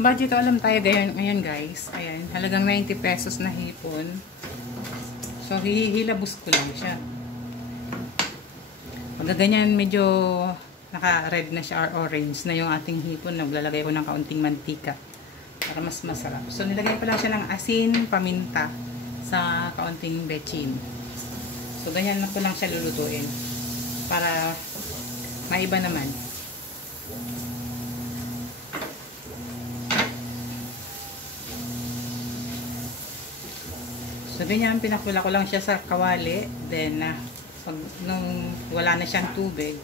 Budget alam tayo ngayon guys. Ayan, halagang 90 pesos na hipon. So, hihilabos ko lang siya. Pag ganyan, medyo naka-red na siya or orange na yung ating hipon. Naglalagay ko ng kaunting mantika para mas masarap. So, nilagay ko lang siya ng asin, paminta sa kaunting bechin. So, ganyan na ko lang siya lulutuin para maiba naman. So, ganyan, pinakula ko lang siya sa kawali. Then, pag nung wala na siyang tubig,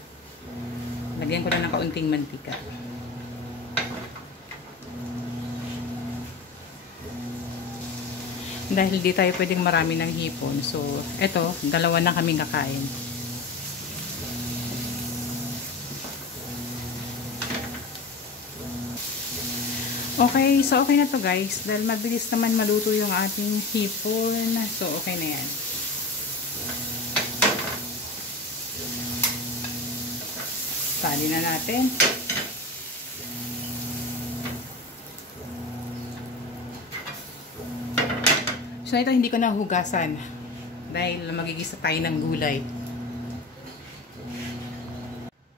lagyan ko na ng kaunting mantika. Dahil di tayo pwedeng marami ng hipon. So, eto, dalawa na kaming kakain. Okay, so okay na to guys. Dahil mabilis naman maluto yung ating hipon. So, okay na yan. Sali na natin. So, ito hindi ko na hugasan dahil magigisa tayo ng gulay.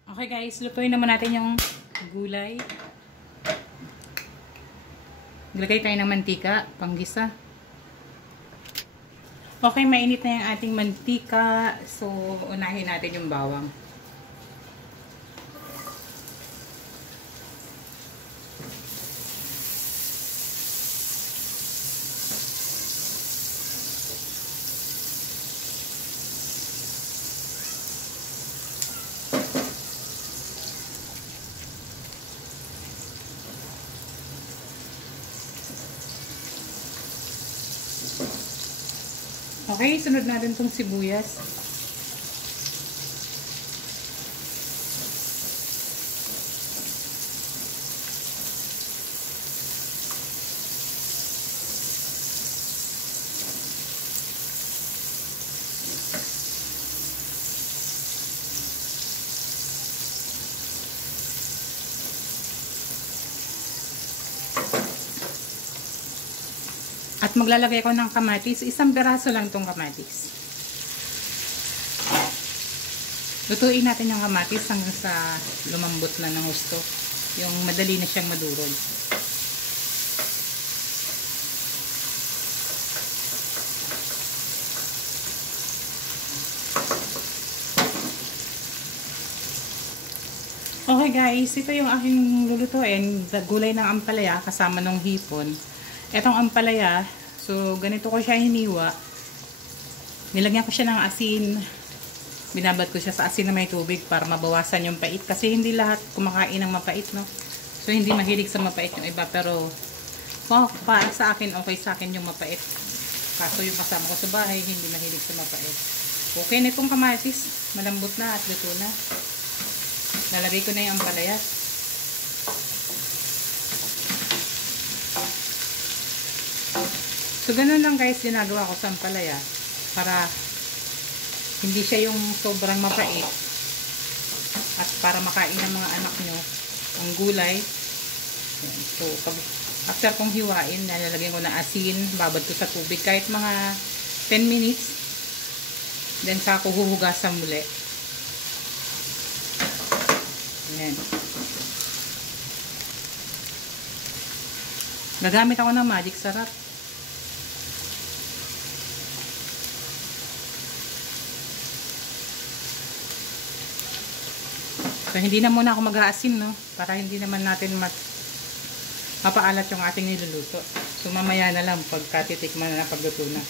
Okay guys, lutuin naman natin yung gulay. Maglagay tayo ng mantika, panggisa. Okay, mainit na yung ating mantika. So, unahin natin yung bawang. Okay, sunod natin itong sibuyas. At maglalagay ko ng kamatis. Isang piraso lang itong kamatis. Lutuin natin yung kamatis hanggang sa lumambot na ng gusto. Yung madali na siyang madurog. Okay guys, ito yung aking lulutuin. Gulay ng ampalaya kasama ng hipon. Etong ampalaya, so ganito ko siya hiniwa. Nilagyan ko siya ng asin. Binabad ko siya sa asin na may tubig para mabawasan yung pait. Kasi hindi lahat kumakain ng mapait, no? So hindi mahilig sa mapait yung iba. Pero para sa akin, okay sa akin yung mapait. Kaso yung kasama ko sa bahay, hindi mahilig sa mapait. Okay na itong kamatis. Malambot na at luto na. Lalagay ko na yung ampalaya. So, ganun lang guys, ginagawa ko sa ampalaya para hindi siya yung sobrang mapait at para makain ng mga anak nyo ang gulay. So, after kong hiwain, nalalagyan ko na asin, babad ko sa tubig kahit mga 10 minutes. Then, saka ko huhugasan muli. Ayan. Gagamit ako ng magic sarap. So, hindi na muna ako mag-aasin, no? Para hindi naman natin mapaalat yung ating niluluto. So, mamaya na lang pagkatitikman na pagluto na.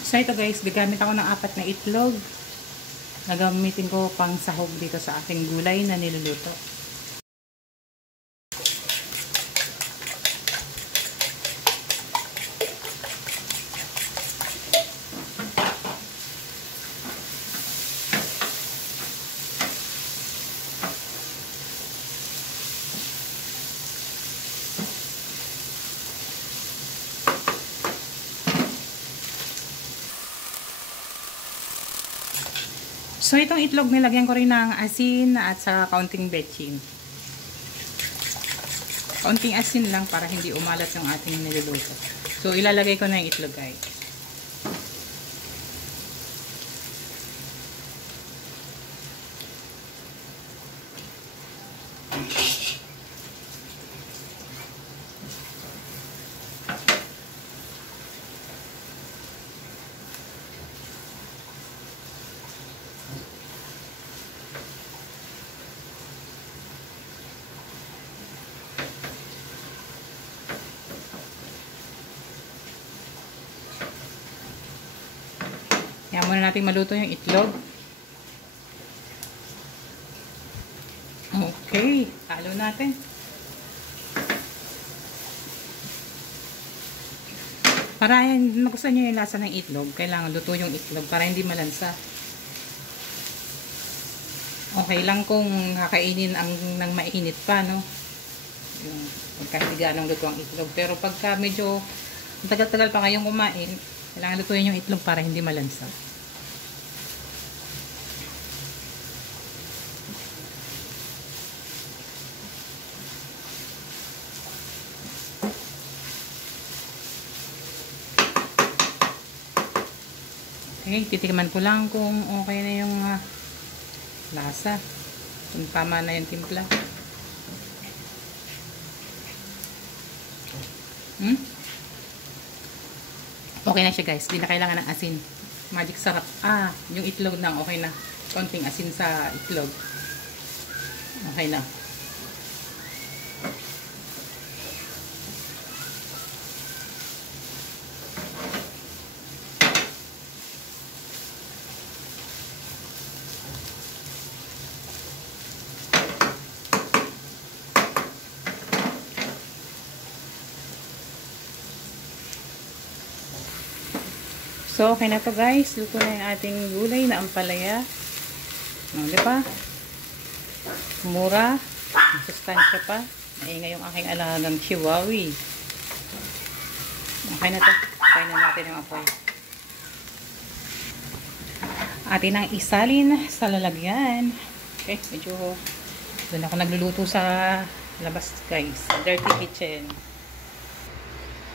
So, ito guys, gagamit ako ng 4 na itlog. Nagamitin ko pang sahog dito sa aking gulay na niluluto. So, itong itlog, nilagyan ko rin ng asin at sa kaunting betchin. Kaunting asin lang para hindi umalat yung ating niluluto. So, ilalagay ko na yung itlog, guys. Kaya muna natin maluto yung itlog. Okay, halo natin. Para magustuhan nyo yung lasa ng itlog, kailangan luto yung itlog para hindi malansa. Okay lang kung kakainin ng mainit pa, no? Yung pagka hindi ganong luto ang itlog. Pero pagka medyo tagal-tagal pa kayong kumain, kailangan lutuin yung itlog para hindi malansa. Okay, titikman ko lang kung okay na yung lasa. Kung tama na yung timpla. Okay na siya, guys. Hindi na kailangan ng asin. Magic sarap. Yung itlog nang okay na. Konting asin sa itlog. Okay na. So, okay na to, guys. Luto na yung ating gulay na ampalaya. Di ba? Mura. Sustansya pa. Naingay yung aking alagang chihuahua. Okay na to. Okay na natin yung apoy. Atin ang isalin sa lalagyan. Okay, medyo doon ako nagluluto sa labas, guys. Dirty kitchen.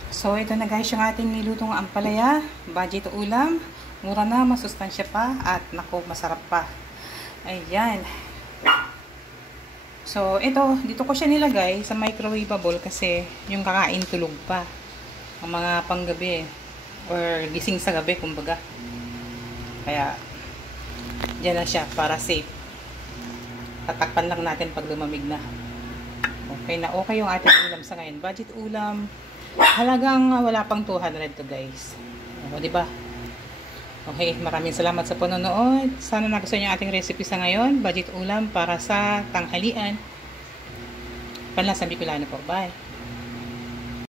So, ito na, guys, yung ating nilutong ampalaya. Budget ulam. Mura na, masustansya pa. At naku, masarap pa. Ayan. So, dito ko siya nilagay sa microwavable kasi yung kakain tulog pa. Ang mga panggabi. Or gising sa gabi, kumbaga. Kaya, dyan lang siya para safe. Tatakpan lang natin pag lumamig na. Okay na okay yung ating ulam sa ngayon. Budget ulam. Halagang wala pang 200 to, guys. O, diba? Okay, maraming salamat sa panonood. Sana nagustuhan niyo ating recipe sa ngayon. Budget ulam para sa tanghalian. Panlasang Bicolano po. Bye!